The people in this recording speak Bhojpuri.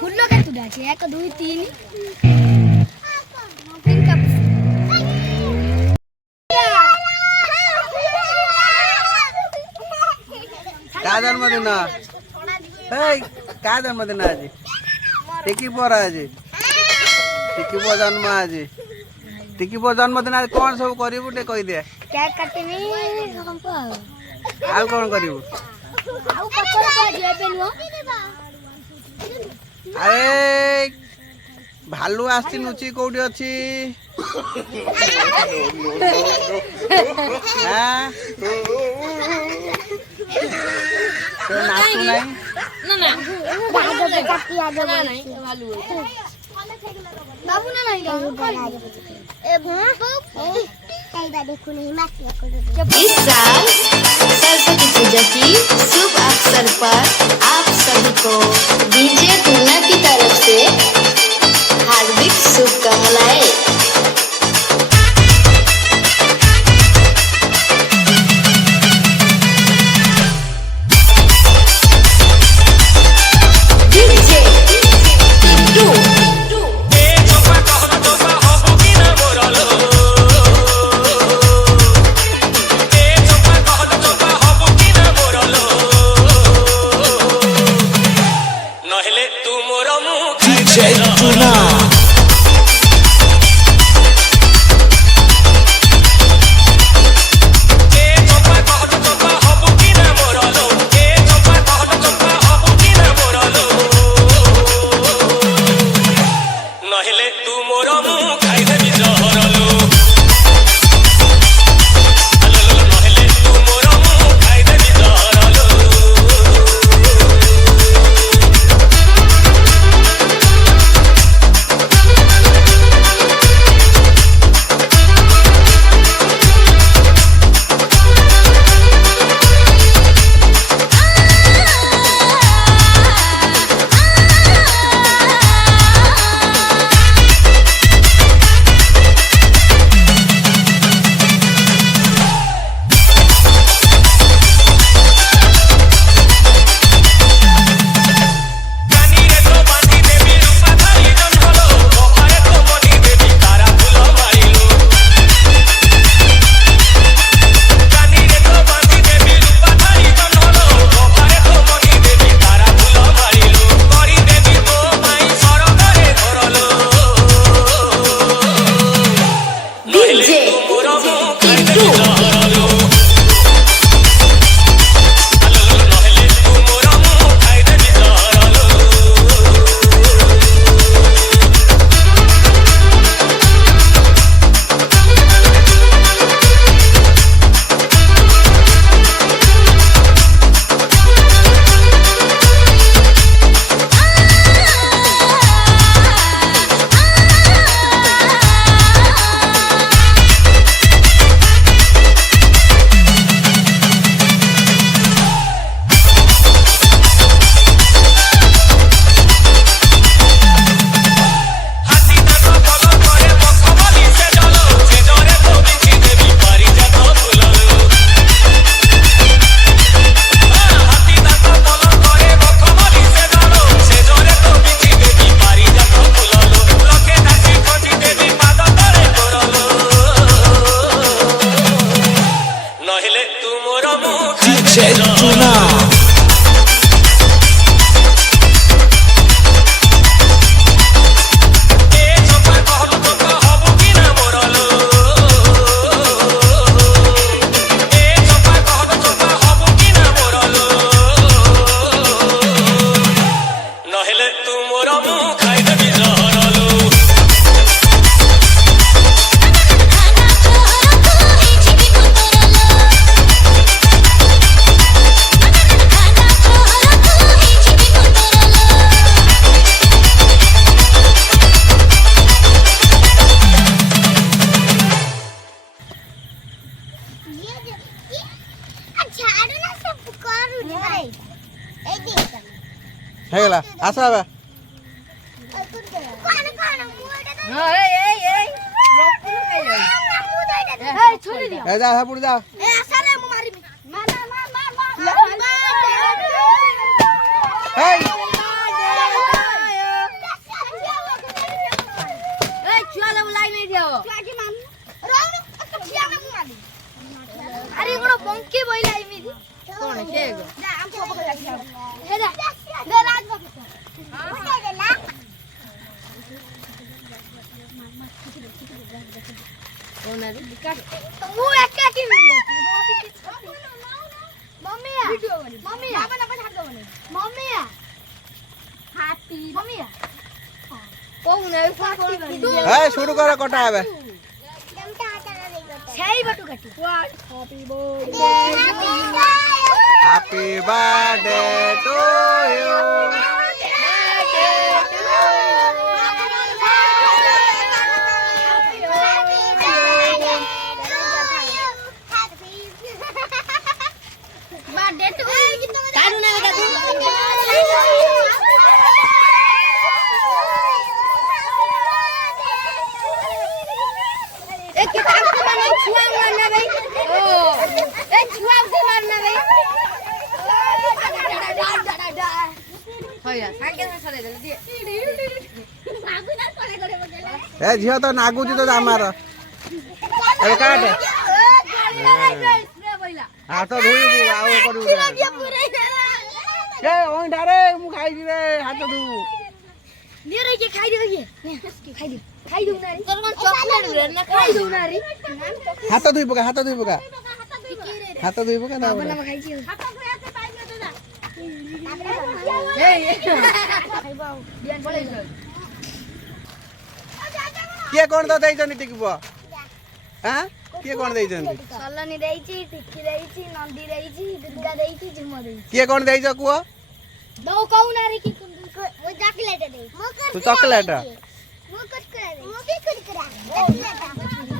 ফুললো কেতুটা আছে 1 2 3 काय जन्मदिन काय जन्मदिन आज टिकी पोर आज टिकी पो जन्म आज टिकी पो जन्मदिन आज कौन सब करू टे कही दे केक काटिनी आ कौन करू अरे भालू आसी नुची कोठी अछि हां तो नाचू नहीं ना ना भागो के काटी आगे ना नहीं भालू बाबू ना नहीं ए कई देखो नहीं माटी इस साल सरस्वती पूजा की शुभ अवसर पर आप सभी को डीजे तुलना की तरफ से हार्दिक शुभकामनाएं। ହେଇଗଲା ଆସ ଏବେ ए जा हापुड़ जा हे अरे इकडं बंकी बैल आहे मी कोण आहे हे दा दे राज बघ कोण आहे तू एका की मम्मी मम्मी आपण हात जाऊ मम्मी हाती मम्मी कोण आहे ए शुरू करो कटा आबे छई बटू कटी happy birthday to you birthday to काढू ना एक किताब से मारना छुआ मारना भाई ओ एक छुआ से मारना भाई होया सांगे से सरे दे नागु ना कोले करे बगेला ए झियो तो नागुची तो आमार ए काट हाथ धोई आउ करू ए ओइ डारे मु खाई दी रे हाथ धो ले रे के खाई दे ये खाई दू ना रे तोर कोन चॉकलेट रे ना खाई दू ना रे हाथ धोई पका हाथ धोई पका ना बना खाई छी किए कोन तो देइछनी टिकबो हां किए कोन देइछनी सल्लनी देइछि टिक्की देइछि नंदी देइछि दुर्गा देइछि झुमर देइछि किए कोन देइछ कुओ दो कहू ना रे कि वो चॉकलेट दे तू चॉकलेट मो कुछ करे मो भी कुछ करा चॉकलेट